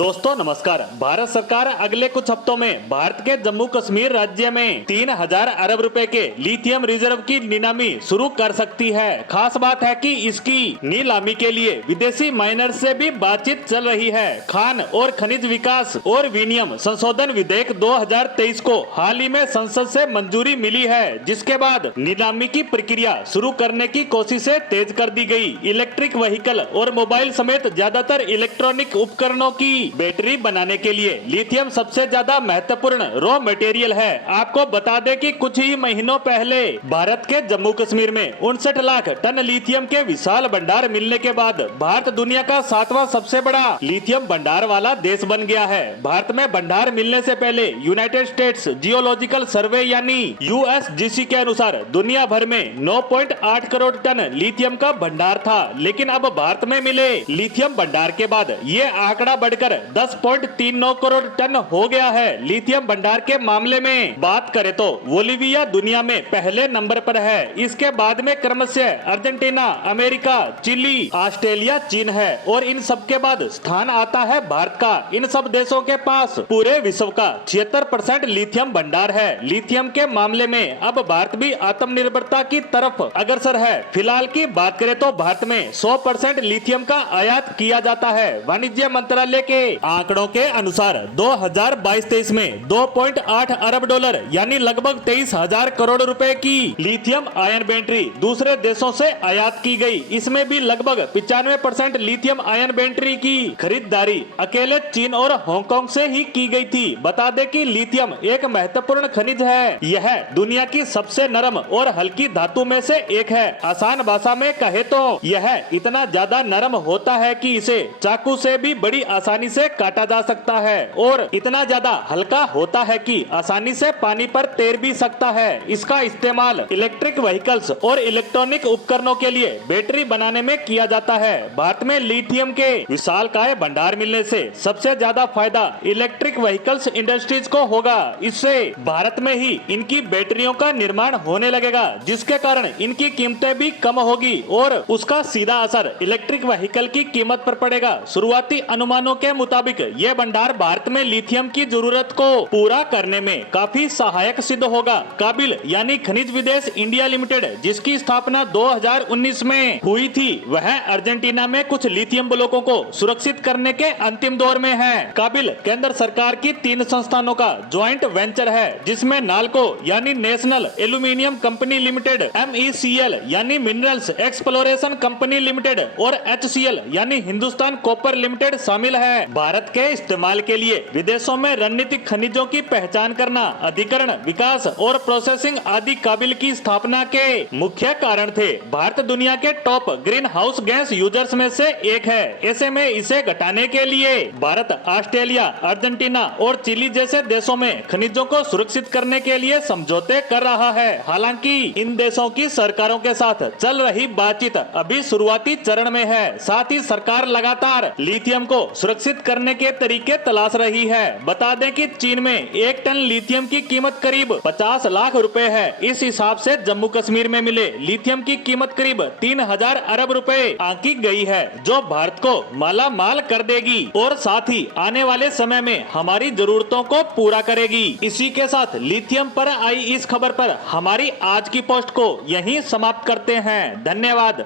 दोस्तों नमस्कार। भारत सरकार अगले कुछ हफ्तों में भारत के जम्मू कश्मीर राज्य में 3000 अरब रुपए के लिथियम रिजर्व की नीलामी शुरू कर सकती है। खास बात है कि इसकी नीलामी के लिए विदेशी माइनर से भी बातचीत चल रही है। खान और खनिज विकास और विनियम संशोधन विधेयक 2023 को हाल ही में संसद से मंजूरी मिली है, जिसके बाद नीलामी की प्रक्रिया शुरू करने की कोशिशें तेज कर दी गई। इलेक्ट्रिक व्हीकल और मोबाइल समेत ज्यादातर इलेक्ट्रॉनिक उपकरणों की बैटरी बनाने के लिए लिथियम सबसे ज्यादा महत्वपूर्ण रॉ मटेरियल है। आपको बता दें कि कुछ ही महीनों पहले भारत के जम्मू कश्मीर में 59 लाख टन लिथियम के विशाल भंडार मिलने के बाद भारत दुनिया का 7वां सबसे बड़ा लिथियम भंडार वाला देश बन गया है। भारत में भंडार मिलने से पहले यूनाइटेड स्टेट्स जियोलॉजिकल सर्वे यानी USGS के अनुसार दुनिया भर में 9.8 करोड़ टन लिथियम का भंडार था, लेकिन अब भारत में मिले लिथियम भंडार के बाद ये आंकड़ा बढ़कर 10.39 करोड़ टन हो गया है। लिथियम भंडार के मामले में बात करें तो बोलीविया दुनिया में पहले नंबर पर है। इसके बाद में क्रमशः अर्जेंटीना, अमेरिका, चिली, ऑस्ट्रेलिया, चीन है और इन सब के बाद स्थान आता है भारत का। इन सब देशों के पास पूरे विश्व का 76% लिथियम भंडार है। लिथियम के मामले में अब भारत भी आत्मनिर्भरता की तरफ अग्रसर है। फिलहाल की बात करें तो भारत में 100% लिथियम का आयात किया जाता है। वाणिज्य मंत्रालय के आंकड़ों के अनुसार 2022-23 में 2.8 अरब डॉलर यानी लगभग 23,000 करोड़ रुपए की लिथियम आयन बैटरी दूसरे देशों से आयात की गई। इसमें भी लगभग 95% लिथियम आयन बैटरी की खरीदारी अकेले चीन और हांगकांग से ही की गई थी। बता दें कि लिथियम एक महत्वपूर्ण खनिज है। यह दुनिया की सबसे नरम और हल्की धातु में से एक है। आसान भाषा में कहे तो यह इतना ज्यादा नरम होता है कि इसे चाकू से भी बड़ी आसानी से काटा जा सकता है और इतना ज्यादा हल्का होता है कि आसानी से पानी पर तैर भी सकता है। इसका इस्तेमाल इलेक्ट्रिक व्हीकल्स और इलेक्ट्रॉनिक उपकरणों के लिए बैटरी बनाने में किया जाता है। भारत में लिथियम के विशालकाय भंडार मिलने से सबसे ज्यादा फायदा इलेक्ट्रिक व्हीकल्स इंडस्ट्रीज को होगा। इससे भारत में ही इनकी बैटरियों का निर्माण होने लगेगा, जिसके कारण इनकी कीमतें भी कम होगी और उसका सीधा असर इलेक्ट्रिक व्हीकल की कीमत पर पड़ेगा। शुरुआती अनुमानों के मुताबिक ये भंडार भारत में लिथियम की जरूरत को पूरा करने में काफी सहायक सिद्ध होगा। काबिल यानी खनिज विदेश इंडिया लिमिटेड, जिसकी स्थापना 2019 में हुई थी, वह अर्जेंटीना में कुछ लिथियम ब्लॉकों को सुरक्षित करने के अंतिम दौर में है। काबिल केंद्र सरकार की 3 संस्थानों का ज्वाइंट वेंचर है, जिसमें नाल्को यानी national aluminium company limited, MECL यानी मिनरल्स एक्सप्लोरेशन कंपनी लिमिटेड और HCL यानी हिंदुस्तान कॉपर लिमिटेड शामिल है। भारत के इस्तेमाल के लिए विदेशों में रणनीतिक खनिजों की पहचान करना, अधिकरण, विकास और प्रोसेसिंग आदि काबिल की स्थापना के मुख्य कारण थे। भारत दुनिया के top green house gas users में से एक है। ऐसे में इसे घटाने के लिए भारत ऑस्ट्रेलिया, अर्जेंटीना और चिली जैसे देशों में खनिजों को सुरक्षित करने के लिए समझौते कर रहा है। हालांकि इन देशों की सरकारों के साथ चल रही बातचीत अभी शुरुआती चरण में है। साथ ही सरकार लगातार लिथियम को सुरक्षित करने के तरीके तलाश रही है। बता दें कि चीन में 1 टन लिथियम की कीमत करीब 50 लाख रुपए है। इस हिसाब से जम्मू कश्मीर में मिले लिथियम की कीमत करीब 3000 अरब रुपए आंकी गई है, जो भारत को माला माल कर देगी और साथ ही आने वाले समय में हमारी जरूरतों को पूरा करेगी। इसी के साथ लिथियम पर आई इस खबर पर हमारी आज की पोस्ट को यहीं समाप्त करते हैं। धन्यवाद।